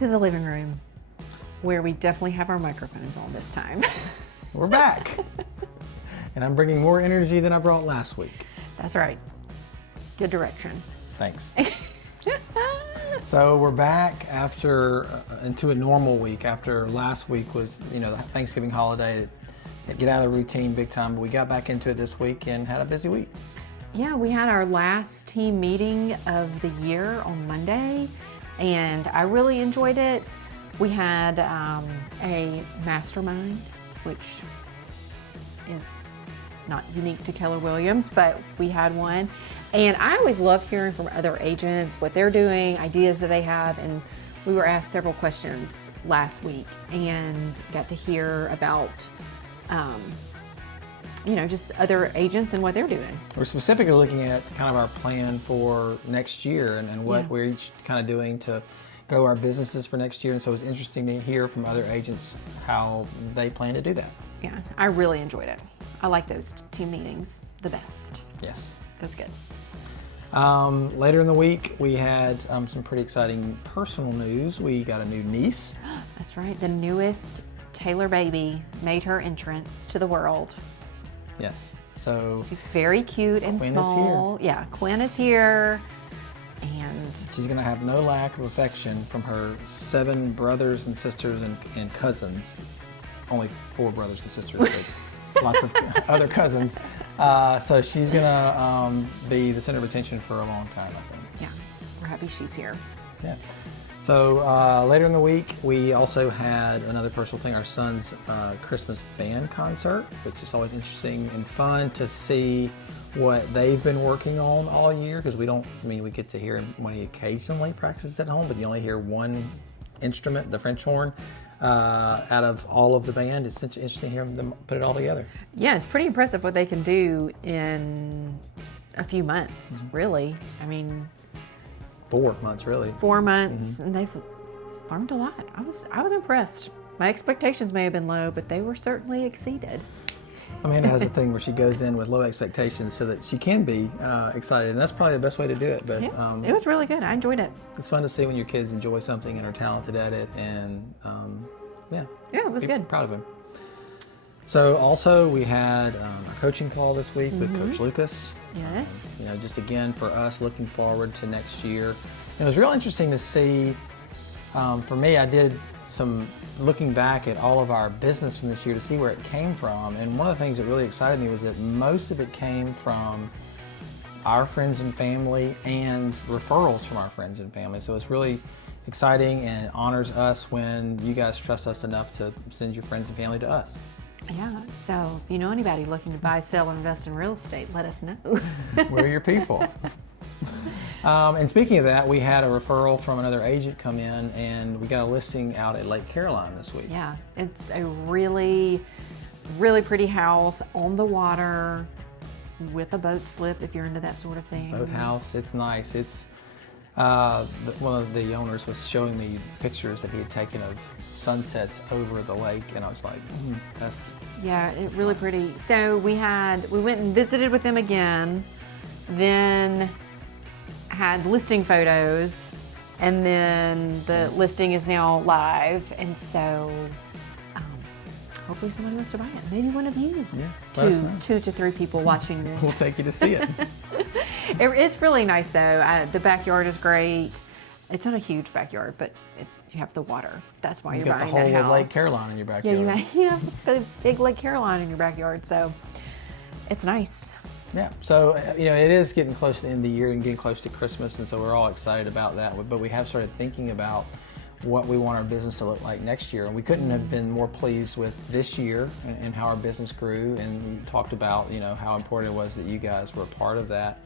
to the living room, where we definitely have our microphones on this time. We're back. And I'm bringing more energy than I brought last week. That's right. Good direction. Thanks. So we're back after into a normal week. After last week was, the Thanksgiving holiday. Get out of the routine big time, but we got back into it this week and had a busy week. Yeah, we had our last team meeting of the year on Monday, and I really enjoyed it. We had a mastermind, which is not unique to Keller Williams, but we had one. And I always love hearing from other agents, what they're doing, ideas that they have. And we were asked several questions last week and got to hear about, just other agents and what they're doing. We're specifically looking at kind of our plan for next year and what we're each kind of doing to grow our businesses for next year. And so it's interesting to hear from other agents how they plan to do that. Yeah, I really enjoyed it. I like those team meetings the best. Yes. That's good. Later in the week, we had some pretty exciting personal news. We got a new niece. That's right. The newest Taylor baby made her entrance to the world. Yes. So she's very cute and Quinn small. is here. Yeah, Quinn is here. And she's going to have no lack of affection from her 7 brothers and sisters and cousins. Only 4 brothers and sisters, but lots of other cousins. So she's going to be the center of attention for a long time, I think. Yeah, we're happy she's here. Yeah. So later in the week, we also had another personal thing, our son's Christmas band concert, which is always interesting and fun to see what they've been working on all year, because we get to hear him when he occasionally practices at home, but you only hear one instrument, the French horn, out of all of the band. It's interesting to hear them put it all together. Yeah, it's pretty impressive what they can do in a few months, really. I mean, 4 months, really. 4 months, and they've learned a lot. I was impressed. My expectations may have been low, but they were certainly exceeded. Amanda has a thing where she goes in with low expectations so that she can be excited, and that's probably the best way to do it. But yeah, it was really good. I enjoyed it. It's fun to see when your kids enjoy something and are talented at it, and yeah, it was good. Proud of them. So also we had a coaching call this week with Coach Lucas. Yes. Just again for us looking forward to next year. It was real interesting to see. For me, I did some looking back at all of our business from this year to see where it came from. And one of the things that really excited me was that most of it came from our friends and family and referrals from our friends and family. So it's really exciting and honors us when you guys trust us enough to send your friends and family to us. Yeah, so if you know anybody looking to buy, sell, or invest in real estate, let us know. We're your people. And speaking of that, we had a referral from another agent come in, and we got a listing out at Lake Caroline this week. Yeah, it's a really, really pretty house on the water with a boat slip if you're into that sort of thing. Boathouse, it's nice. It's one of the owners was showing me pictures that he had taken of sunsets over the lake, and I was like, that's really nice. pretty. So we went and visited with them again, then had listing photos, and then the listing is now live, and so hopefully somebody wants to buy it. Maybe one of you. Yeah. 2 to 3 people watching this. We'll take you to see it. It's really nice though. The backyard is great. It's not a huge backyard, but you have the water. That's why you're buying that house. You got the whole of Lake Caroline in your backyard. Yeah, you have the big Lake Caroline in your backyard, so it's nice. Yeah, so it is getting close to the end of the year and getting close to Christmas, and so we're all excited about that. But we have started thinking about what we want our business to look like next year, and we couldn't have been more pleased with this year and how our business grew. And we talked about how important it was that you guys were a part of that,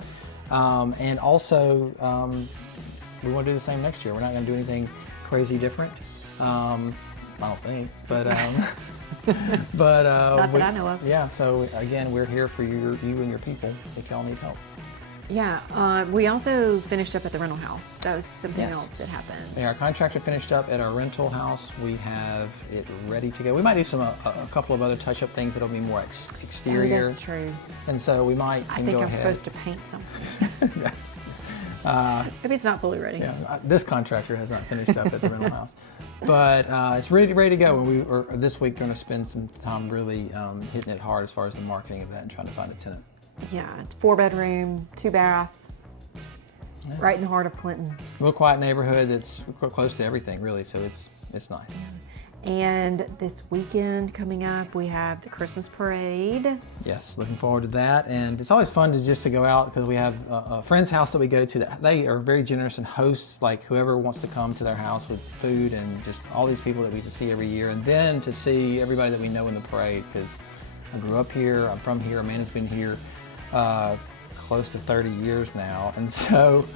and also we want to do the same next year. We're not going to do anything crazy different. I don't think, but but not that I know of. Yeah. So again, we're here for you and your people if y'all need help. Yeah. We also finished up at the rental house. That was something Yes. else that happened. Yeah, our contractor finished up at our rental house. We have it ready to go. We might do a couple of other touch-up things that'll be more exterior. Oh, that's true. And so we might. I think go I'm ahead. supposed to paint something. Maybe it's not fully ready. Yeah, this contractor has not finished up at the rental house, but it's ready to go. And we are this week going to spend some time really hitting it hard as far as the marketing of that and trying to find a tenant. Yeah, it's 4-bedroom, 2-bath, right in the heart of Clinton. Real quiet neighborhood that's close to everything, really. So it's nice. And this weekend coming up, we have the Christmas parade. Yes, looking forward to that. And it's always fun to go out because we have a friend's house that we go to. That they are very generous and hosts like whoever wants to come to their house with food and just all these people that we just see every year. And then to see everybody that we know in the parade, because I grew up here, I'm from here, Amanda's been here close to 30 years now. And so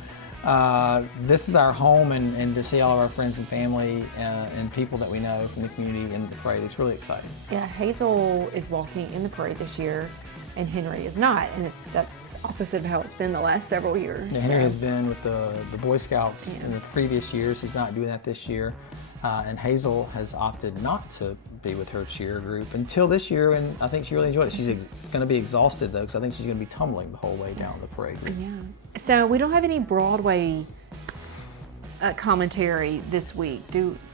this is our home, and to see all of our friends and family and people that we know from the community in the parade, it's really exciting. Yeah, Hazel is walking in the parade this year, and Henry is not, and that's opposite of how it's been the last several years. Yeah, Henry has been with the Boy Scouts in the previous years. He's not doing that this year. And Hazel has opted not to be with her cheer group until this year, and I think she really enjoyed it. She's going to be exhausted, though, because I think she's going to be tumbling the whole way down the parade route. Yeah. So we don't have any Broadway commentary this week,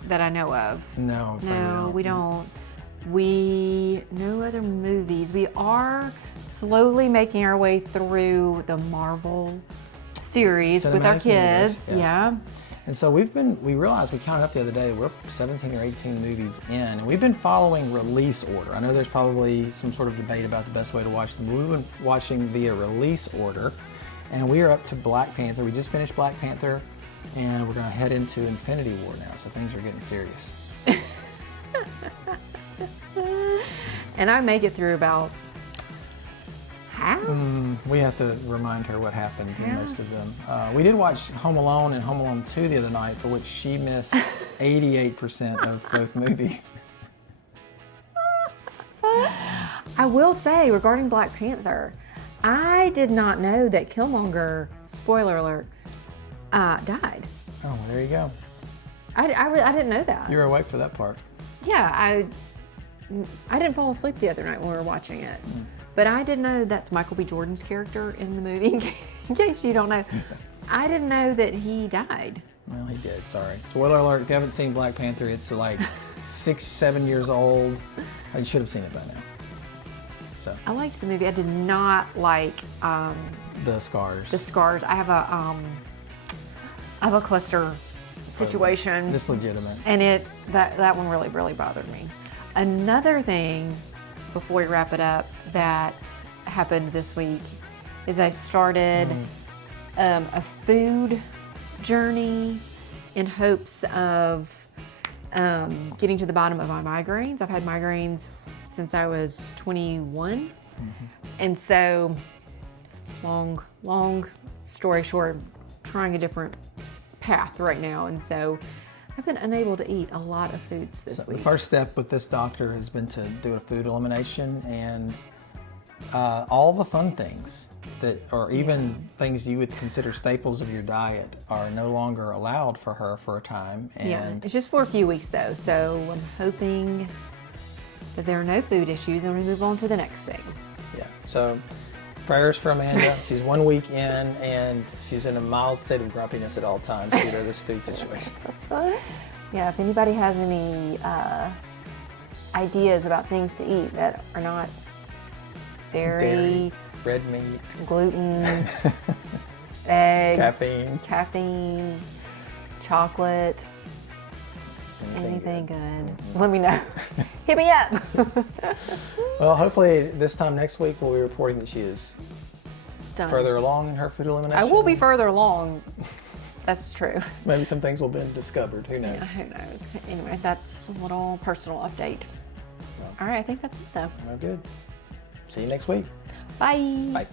that I know of. No, we don't. No other movies. We are slowly making our way through the Marvel series with our Cinematic kids. universe, yes. Yeah. And so we realized, we counted up the other day, we're 17 or 18 movies in, and we've been following release order. I know there's probably some sort of debate about the best way to watch them, but we've been watching via release order, and we are up to Black Panther. We just finished Black Panther, and we're going to head into Infinity War now, so things are getting serious. And I make it through about half. We have to remind her what happened in most of them. We did watch Home Alone and Home Alone 2 the other night, for which she missed 88% of both movies. I will say, regarding Black Panther, I did not know that Killmonger, spoiler alert, died. Oh, there you go. I didn't know that. You were awake for that part. Yeah, I didn't fall asleep the other night when we were watching it. But I didn't know that's Michael B. Jordan's character in the movie, in case you don't know. I didn't know that he died. Well, he did, sorry. Spoiler alert, if you haven't seen Black Panther, it's like 6-7 years old. You should have seen it by now. So I liked the movie. I did not like the scars. the scars. I have a cluster situation. This legitimate. And that one really bothered me. Another thing, before we wrap it up, that happened this week is I started a food journey in hopes of getting to the bottom of my migraines. I've had migraines since I was 21. And so, long story short, trying a different path right now. And so I've been unable to eat a lot of foods this week. The first step with this doctor has been to do a food elimination, and all the fun things that, or even things you would consider staples of your diet, are no longer allowed for her for a time. And it's just for a few weeks though, so I'm hoping that there are no food issues and we move on to the next thing. Yeah, so prayers for Amanda. She's 1 week in, and she's in a mild state of grumpiness at all times due to this food situation. Yeah, if anybody has any ideas about things to eat that are not dairy, red meat, gluten, eggs, caffeine, chocolate, anything good. Let me know. Hit me up. Well, hopefully this time next week we'll be reporting that she is Done. further along in her food elimination. I will be further along. That's true. Maybe some things will have been discovered. Who knows? Yeah, who knows? Anyway, that's a little personal update. All right, I think that's it though. Oh, good. See you next week. Bye. Bye.